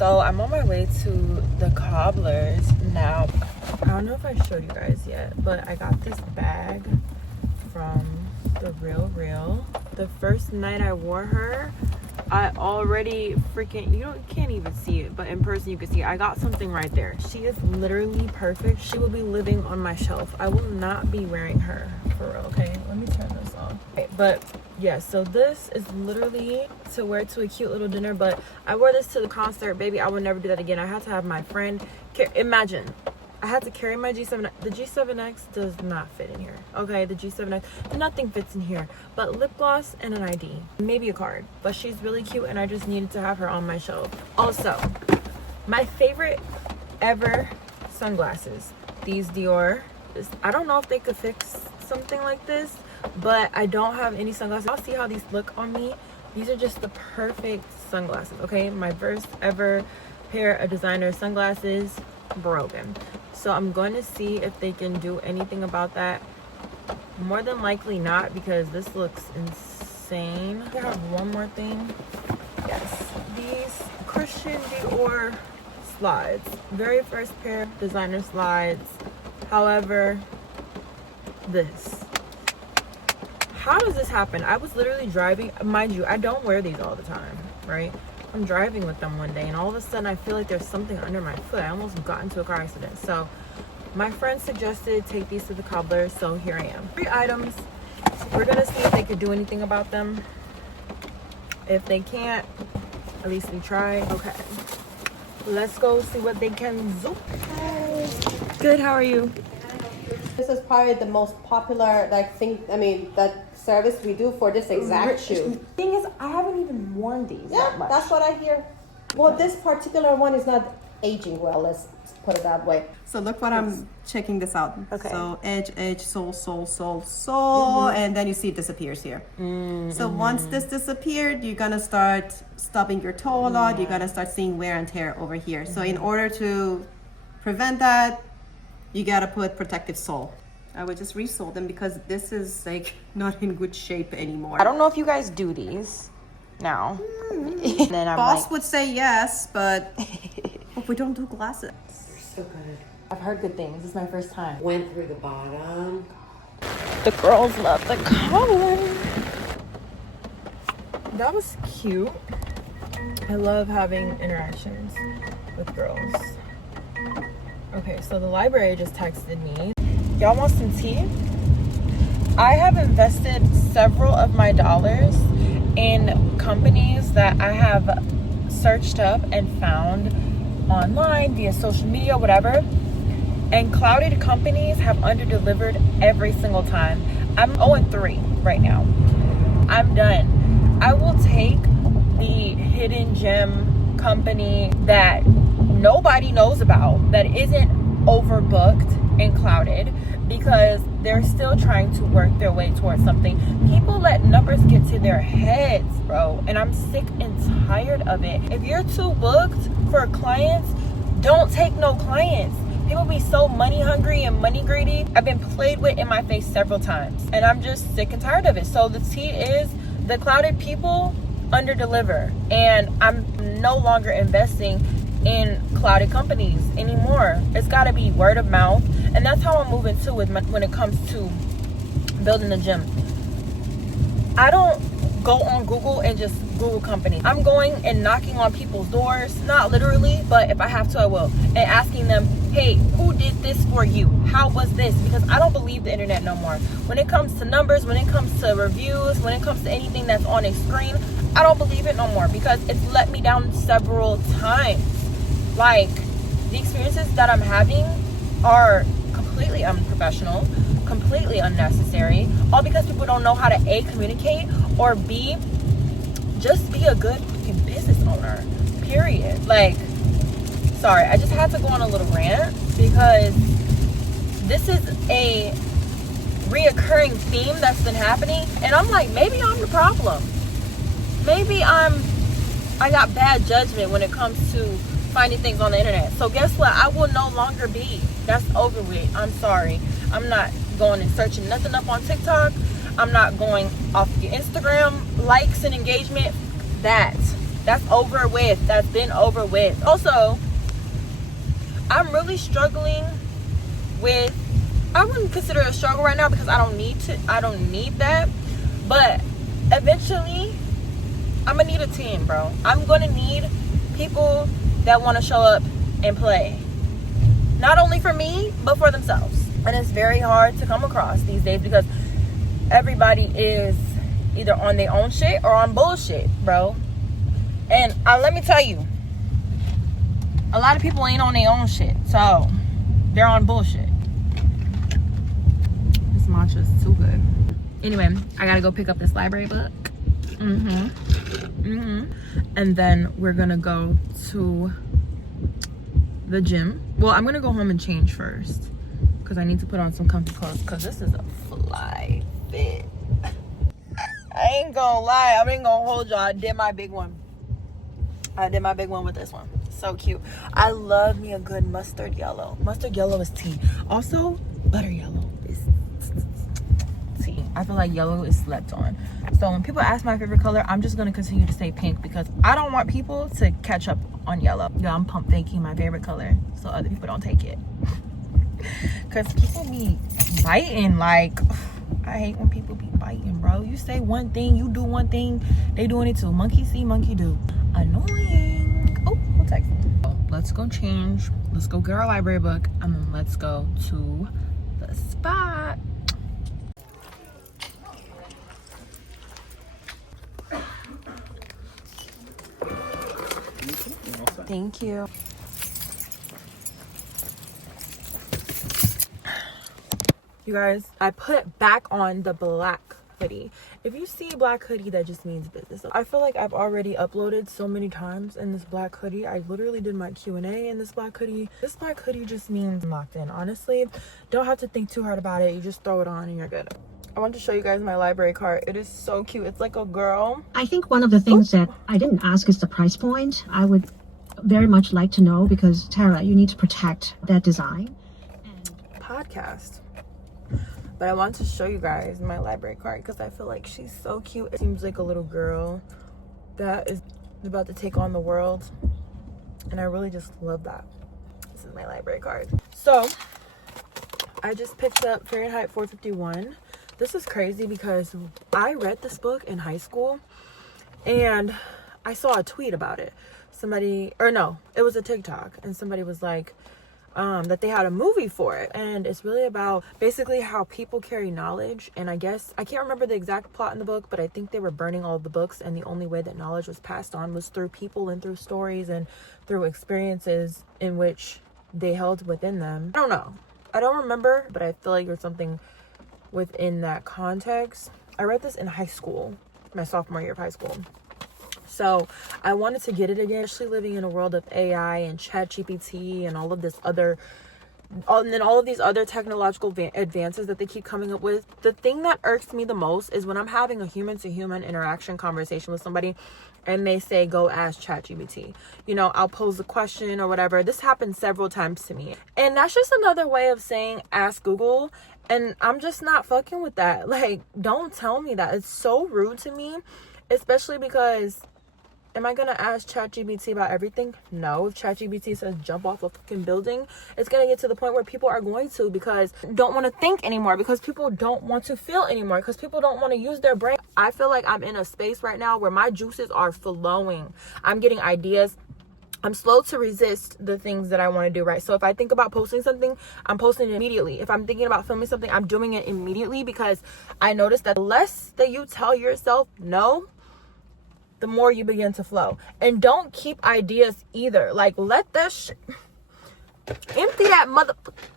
So I'm on my way to the Cobblers now. I don't know if I showed you guys yet, but I got this bag from the Real. The first night I wore her, I already freaking, you can't even see it, but in person you can see it. I got something right there. She is literally perfect. She will be living on my shelf. I will not be wearing her for real. Okay, let me turn this off. Okay, but yeah, so this is literally to wear to a cute little dinner, but I wore this to the concert. Baby, I would never do that again. I had to have my friend imagine I had to carry my G7. The G7X does not fit in here. Okay, the G7X, nothing fits in here but lip gloss and an ID, maybe a card. But she's really cute and I just needed to have her on my shelf. Also, my favorite ever sunglasses, these Dior. I don't know if they could fix something like this, but I don't have any sunglasses. I'll see how these look on me. These are just the perfect sunglasses, okay? My first ever pair of designer sunglasses broken. So I'm going to see if they can do anything about that. More than likely not, because this looks insane. I have one more thing. Yes, these Christian Dior slides. Very first pair of designer slides. However, this. How does this happen? I was literally driving. Mind you, I don't wear these all the time, right? I'm driving with them one day and all of a sudden I feel like there's something under my foot. I almost got into a car accident. So my friend suggested take these to the Cobbler, so here I am. 3 items. We're gonna see if they could do anything about them. If they can't, at least we try. Okay, let's go see what they can do. Good, how are you? This is probably the most popular that service we do for this exact shoe. Thing is, I haven't even worn these that much. That's what I hear. Well, this particular one is not aging well, let's put it that way. So look what I'm checking this out. Okay. So edge, sole, and then you see it disappears here. So once this disappeared, you're gonna start stubbing your toe a lot. You're gonna start seeing wear and tear over here. So in order to prevent that, you gotta put protective sole. I would just resole them because this is like not in good shape anymore. I don't know if you guys do these now. And then I'm Boss like, would say yes, but hope we don't do glasses. They're so good. I've heard good things. This is my first time. Went through the bottom. The girls love the color. That was cute. I love having interactions with girls. Okay, so the library just texted me. Y'all want some tea? I have invested several of my dollars in companies that I have searched up and found online via social media, whatever. And clouded companies have underdelivered every single time. I'm 0-3 right now. I'm done. I will take the hidden gem company that nobody knows about, that isn't overbooked and clouded, because they're still trying to work their way towards something. People let numbers get to their heads, bro, and I'm sick and tired of it. If you're too booked for clients, don't take no clients. People be so money hungry and money greedy. I've been played with in my face several times, and I'm just sick and tired of it. So the tea is, the clouded people under deliver, and I'm no longer investing in clouded companies anymore. It's got to be word of mouth, and that's how I'm moving to when it comes to building the gym. I don't go on Google and just Google companies. I'm going and knocking on people's doors, not literally, but if I have to, I will, and asking them, hey, who did this for you? How was this? Because I don't believe the internet no more. When it comes to numbers, when it comes to reviews, when it comes to anything that's on a screen, I don't believe it no more, because it's let me down several times. Like, the experiences that I'm having are completely unprofessional, completely unnecessary, all because people don't know how to A, communicate, or B, just be a good fucking business owner, period. Like, sorry, I just had to go on a little rant, because this is a reoccurring theme that's been happening, and I'm like, maybe I'm the problem. Maybe I got bad judgment when it comes to finding things on the internet. So guess what? I will no longer be. That's over with. I'm sorry. I'm not going and searching nothing up on TikTok. I'm not going off your Instagram likes and engagement. That That's over with. That's been over with. Also, I'm really struggling with, I wouldn't consider it a struggle right now because I don't need that. But eventually, I'm gonna need a team, bro. I'm gonna need people that want to show up and play. Not only for me, but for themselves. And it's very hard to come across these days because everybody is either on their own shit or on bullshit, bro. And let me tell you, a lot of people ain't on their own shit, so they're on bullshit. This matcha is too good. Anyway, I gotta go pick up this library book. And then we're gonna go to the gym. Well, I'm gonna go home and change first because I need to put on some comfy clothes because this is a fly fit. I ain't gonna lie, I ain't gonna hold y'all. I did my big one with this one. So cute. I love me a good mustard yellow. Mustard yellow is tea. Also, butter yellow is tea. I feel like yellow is slept on. So when people ask my favorite color, I'm just gonna continue to say pink because I don't want people to catch up on yellow. Yeah, I'm pump faking my favorite color so other people don't take it. Cause people be biting. Like, I hate when people be biting, bro. You say one thing, you do one thing, they doing it too. Monkey see, monkey do. Annoying. Oh, who texted me? Let's go change. Let's go get our library book, and then let's go to the spot. Thank you. You guys, I put back on the black hoodie. If you see black hoodie, that just means business. I feel like I've already uploaded so many times in this black hoodie. I literally did my Q&A in this black hoodie. This black hoodie just means I'm locked in. Honestly, don't have to think too hard about it. You just throw it on and you're good. I want to show you guys my library card. It is so cute. It's like a girl. I think one of the things that I didn't ask is the price point. I would very much like to know because, Tara, you need to protect that design. Podcast. But I want to show you guys my library card because I feel like she's so cute. It seems like a little girl that is about to take on the world. And I really just love that. This is my library card. So, I just picked up Fahrenheit 451. This is crazy because I read this book in high school and I saw a tweet about it. It was a TikTok and somebody was like, that they had a movie for it, and it's really about basically how people carry knowledge. And I guess I can't remember the exact plot in the book, but I think they were burning all of the books, and the only way that knowledge was passed on was through people and through stories and through experiences in which they held within them. I don't know, I don't remember, but I feel like there's something within that context. I read this in high school, my sophomore year of high school. So I wanted to get it again, especially living in a world of AI and ChatGPT and all of these other technological advances that they keep coming up with. The thing that irks me the most is when I'm having a human-to-human interaction conversation with somebody and they say, go ask ChatGPT. You know, I'll pose a question or whatever. This happened several times to me. And that's just another way of saying ask Google. And I'm just not fucking with that. Like, don't tell me that. It's so rude to me, especially because... am I gonna ask ChatGPT about everything? No. If ChatGPT says jump off a fucking building, it's gonna get to the point where people are going to, because don't want to think anymore, because people don't want to feel anymore, because people don't want to use their brain. I feel like I'm in a space right now where my juices are flowing. I'm getting ideas. I'm slow to resist the things that I want to do, right? So if I think about posting something, I'm posting it immediately. If I'm thinking about filming something, I'm doing it immediately, because I noticed that the less that you tell yourself no, the more you begin to flow. And don't keep ideas either. Like, let that shit empty that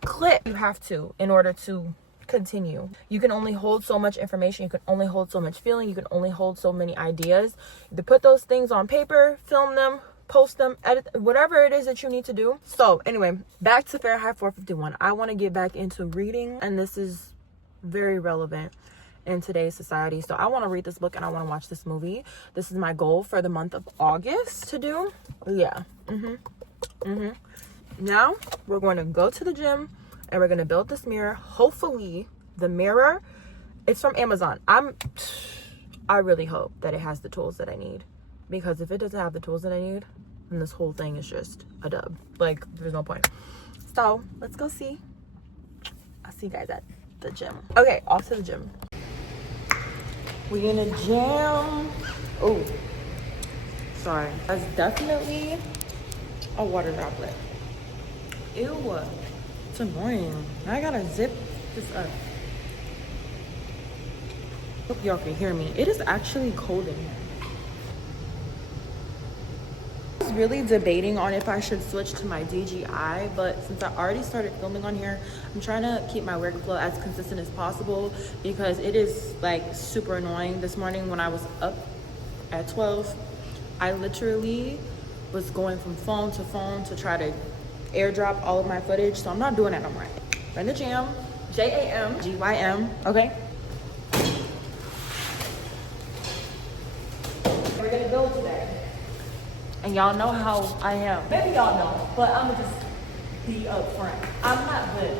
clip. You have to, in order to continue. You can only hold so much information. You can only hold so much feeling. You can only hold so many ideas. To put those things on paper, film them, post them, edit, whatever it is that you need to do. So anyway, back to Fahrenheit 451. I want to get back into reading, and this is very relevant in today's society. So I want to read this book and I want to watch this movie. This is my goal for the month of August to do. Yeah. Now we're going to go to the gym and we're going to build this mirror. Hopefully the mirror, it's from Amazon. I really hope that it has the tools that I need. because if it doesn't have the tools that I need, then this whole thing is just a dub. Like, there's no point. So let's go see. I'll see you guys at the gym. Okay, off to the gym. We in a gym. Oh, sorry. That's definitely a water droplet. Ew, it's annoying. I gotta zip this up. Hope y'all can hear me. It is actually cold in here. I was really debating on if I should switch to my DJI, but since I already started filming on here, I'm trying to keep my workflow as consistent as possible because it is like super annoying. This morning when I was up at 12, I literally was going from phone to try to airdrop all of my footage, so I'm not doing that no more. We're in the gym, JAMGYM, okay? We're gonna build today. And y'all know how I am. Maybe y'all know, but I'm gonna just be up front. I'm not good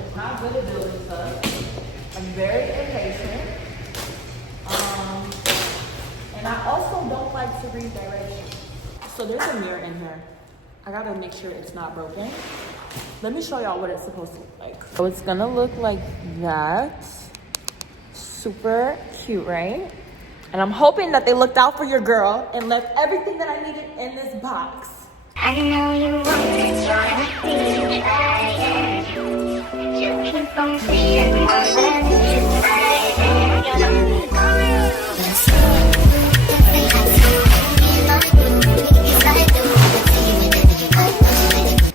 at building stuff. I'm very impatient. And I also don't like to read directions. So there's a mirror in here. I gotta make sure it's not broken. Let me show y'all what it's supposed to look like. So it's gonna look like that. Super cute, right? And I'm hoping that they looked out for your girl and left everything that I needed in this box. I know you want it, just keep on saying more than you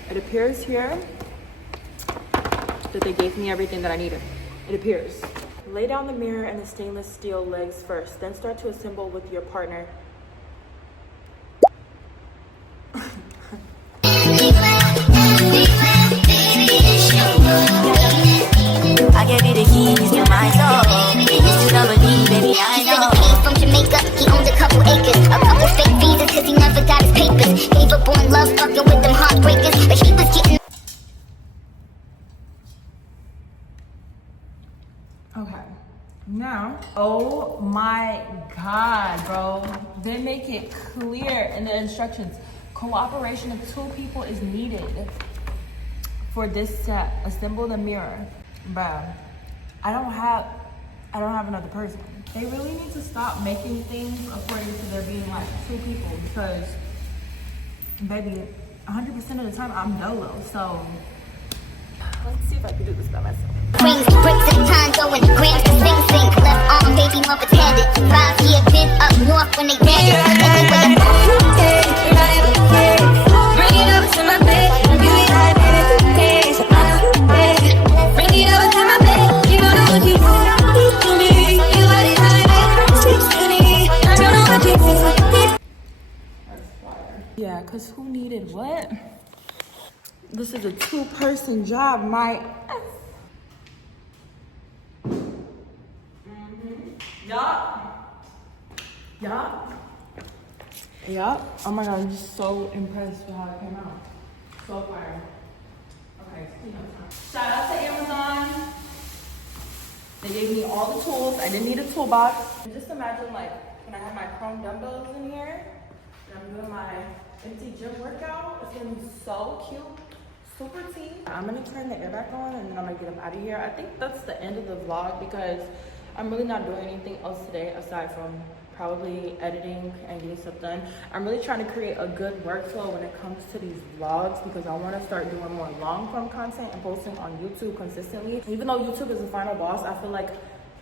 It appears here that they gave me everything that I needed. It appears. Lay down the mirror and the stainless steel legs first, then start to assemble with your partner. I gave you the keys to my soul. You still don't believe, baby, I know. He came from Jamaica, he owned a couple acres, a couple fake visas, cause he never got his papers. Gave up on love, fucking with them heartbreakers, but he was getting. Okay, now, oh my God, bro. They make it clear in the instructions. Cooperation of 2 people is needed for this set. Assemble the mirror. Bro, I don't have another person. They really need to stop making things according to there being like 2 people because, baby, 100% of the time I'm dolo. So let's see if I can do this by myself. Rings, bricks, and time going grams to Sing Sing. Left arm, baby, Muppets handed. 5-year been up north when they landed. Anyway, bring it over to my bed. You ain't hiding it. Bring it over to my bed. You don't know what you want to me. You are the I don't know what you want. That's fire. Yeah, because who needed what? This is a 2-person job, my Yup. Oh my God, I'm just so impressed with how it came out. So fire. Okay, shout out to Amazon. They gave me all the tools. I didn't need a toolbox. And just imagine like when I have my chrome dumbbells in here and I'm doing my empty gym workout. It's gonna be so cute. Super tea. I'm gonna turn the air back on and then I'm gonna get up out of here. I think that's the end of the vlog because I'm really not doing anything else today aside from probably editing and getting stuff done. I'm really trying to create a good workflow when it comes to these vlogs because I want to start doing more long form content and posting on YouTube consistently. Even though YouTube is the final boss, I feel like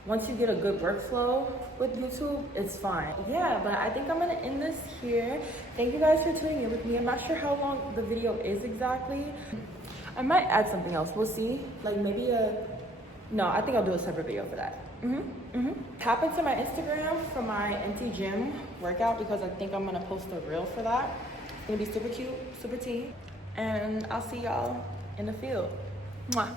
once you get a good workflow with YouTube, it's fine. Yeah, but I think I'm gonna end this here. Thank you guys for tuning in with me. I'm not sure how long the video is exactly. I might add something else, we'll see. Like maybe no, I think I'll do a separate video for that. Tap into my Instagram for my empty gym workout because I think I'm gonna post a reel for that. It's gonna be super cute, super tea. And I'll see y'all in the field. Mwah.